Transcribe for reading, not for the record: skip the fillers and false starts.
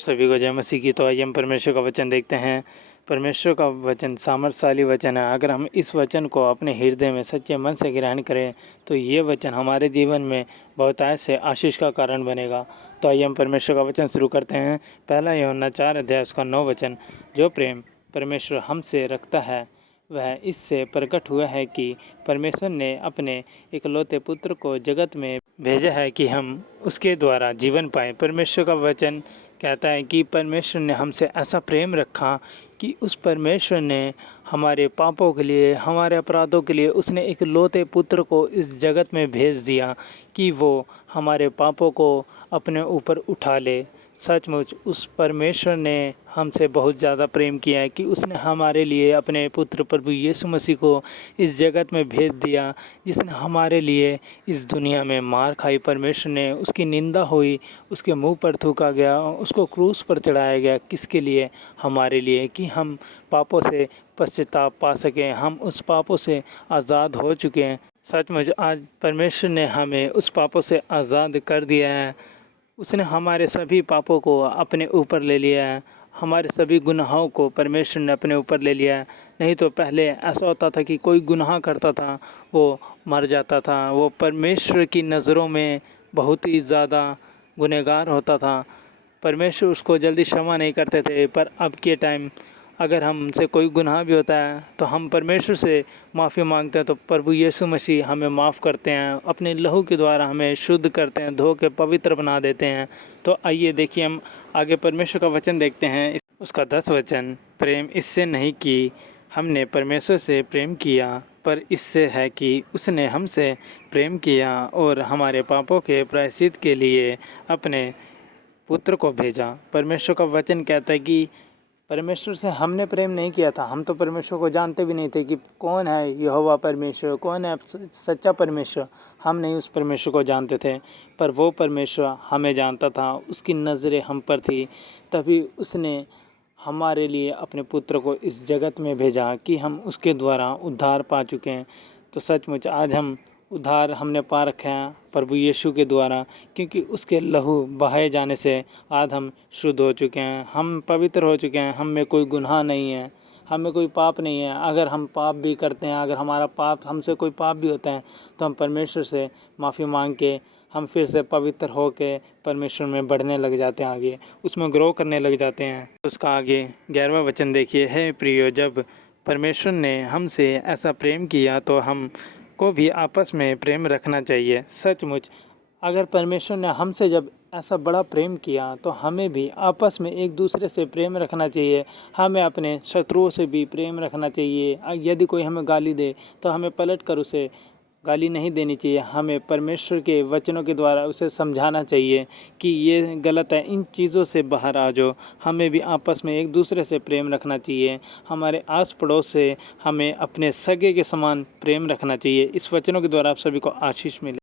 सभी को जय मसीह की। तो आइए हम परमेश्वर का वचन देखते हैं। परमेश्वर का वचन सामर्थशाली वचन है। अगर हम इस वचन को अपने हृदय में सच्चे मन से ग्रहण करें तो ये वचन हमारे जीवन में बहुतायत से आशीष का कारण बनेगा। तो आइए हम परमेश्वर का वचन शुरू करते हैं। पहला यूहन्ना 4 अध्याय उसका 9 वचन। जो प्रेम परमेश्वर हमसे रखता है वह इससे प्रकट हुआ है कि परमेश्वर ने अपने इकलौते पुत्र को जगत में भेजा है कि हम उसके द्वारा जीवन पाएँ। परमेश्वर का वचन कहता है कि परमेश्वर ने हमसे ऐसा प्रेम रखा कि उस परमेश्वर ने हमारे पापों के लिए, हमारे अपराधों के लिए उसने इकलौते पुत्र को इस जगत में भेज दिया कि वो हमारे पापों को अपने ऊपर उठा ले। सचमुच उस परमेश्वर ने हमसे बहुत ज़्यादा प्रेम किया है कि उसने हमारे लिए अपने पुत्र प्रभु यीशु मसीह को इस जगत में भेज दिया, जिसने हमारे लिए इस दुनिया में मार खाई। परमेश्वर ने उसकी निंदा हुई, उसके मुंह पर थूका गया, उसको क्रूस पर चढ़ाया गया। किसके लिए? हमारे लिए, कि हम पापों से पश्चाताप पा सकें, हम उस पापों से आज़ाद हो चुके हैं। सचमुच आज परमेश्वर ने हमें उस पापों से आज़ाद कर दिया है। उसने हमारे सभी पापों को अपने ऊपर ले लिया है, हमारे सभी गुनाहों को परमेश्वर ने अपने ऊपर ले लिया है। नहीं तो पहले ऐसा होता था कि कोई गुनाह करता था वो मर जाता था, वो परमेश्वर की नज़रों में बहुत ही ज़्यादा गुनहगार होता था। परमेश्वर उसको जल्दी क्षमा नहीं करते थे। पर अब के टाइम अगर हमसे कोई गुनाह भी होता है तो हम परमेश्वर से माफ़ी मांगते हैं तो प्रभु यीशु मसीह हमें माफ़ करते हैं, अपने लहू के द्वारा हमें शुद्ध करते हैं, धो के पवित्र बना देते हैं। तो आइए देखिए हम आगे परमेश्वर का वचन देखते हैं। उसका 10 वचन। प्रेम इससे नहीं कि हमने परमेश्वर से प्रेम किया, पर इससे है कि उसने हमसे प्रेम किया और हमारे पापों के प्रायश्चित के लिए अपने पुत्र को भेजा। परमेश्वर का वचन कहता है कि परमेश्वर से हमने प्रेम नहीं किया था। हम तो परमेश्वर को जानते भी नहीं थे कि कौन है यहोवा परमेश्वर, कौन है सच्चा परमेश्वर। हम नहीं उस परमेश्वर को जानते थे, पर वो परमेश्वर हमें जानता था, उसकी नज़रें हम पर थी। तभी उसने हमारे लिए अपने पुत्र को इस जगत में भेजा कि हम उसके द्वारा उद्धार पा चुके हैं। तो सचमुच आज हम उद्धार हमने पा रखा है प्रभु यीशु के द्वारा, क्योंकि उसके लहू बहाए जाने से आज हम शुद्ध हो चुके हैं, हम पवित्र हो चुके हैं। हम में कोई गुनाह नहीं है, हम में कोई पाप नहीं है। अगर हम पाप भी करते हैं, अगर हमारा पाप हमसे कोई पाप भी होता है तो हम परमेश्वर से माफ़ी मांग के हम फिर से पवित्र हो के परमेश्वर में बढ़ने लग जाते हैं, आगे उसमें ग्रो करने लग जाते हैं। उसका आगे 11वां वचन देखिए। है प्रियो, जब परमेश्वर ने हमसे ऐसा प्रेम किया तो हम को भी आपस में प्रेम रखना चाहिए। सचमुच अगर परमेश्वर ने हमसे जब ऐसा बड़ा प्रेम किया तो हमें भी आपस में एक दूसरे से प्रेम रखना चाहिए। हमें अपने शत्रुओं से भी प्रेम रखना चाहिए। यदि कोई हमें गाली दे तो हमें पलट कर उसे गाली नहीं देनी चाहिए। हमें परमेश्वर के वचनों के द्वारा उसे समझाना चाहिए कि ये गलत है, इन चीज़ों से बाहर आ जाओ। हमें भी आपस में एक दूसरे से प्रेम रखना चाहिए। हमारे आस पड़ोस से हमें अपने सगे के समान प्रेम रखना चाहिए। इस वचनों के द्वारा आप सभी को आशीष मिले।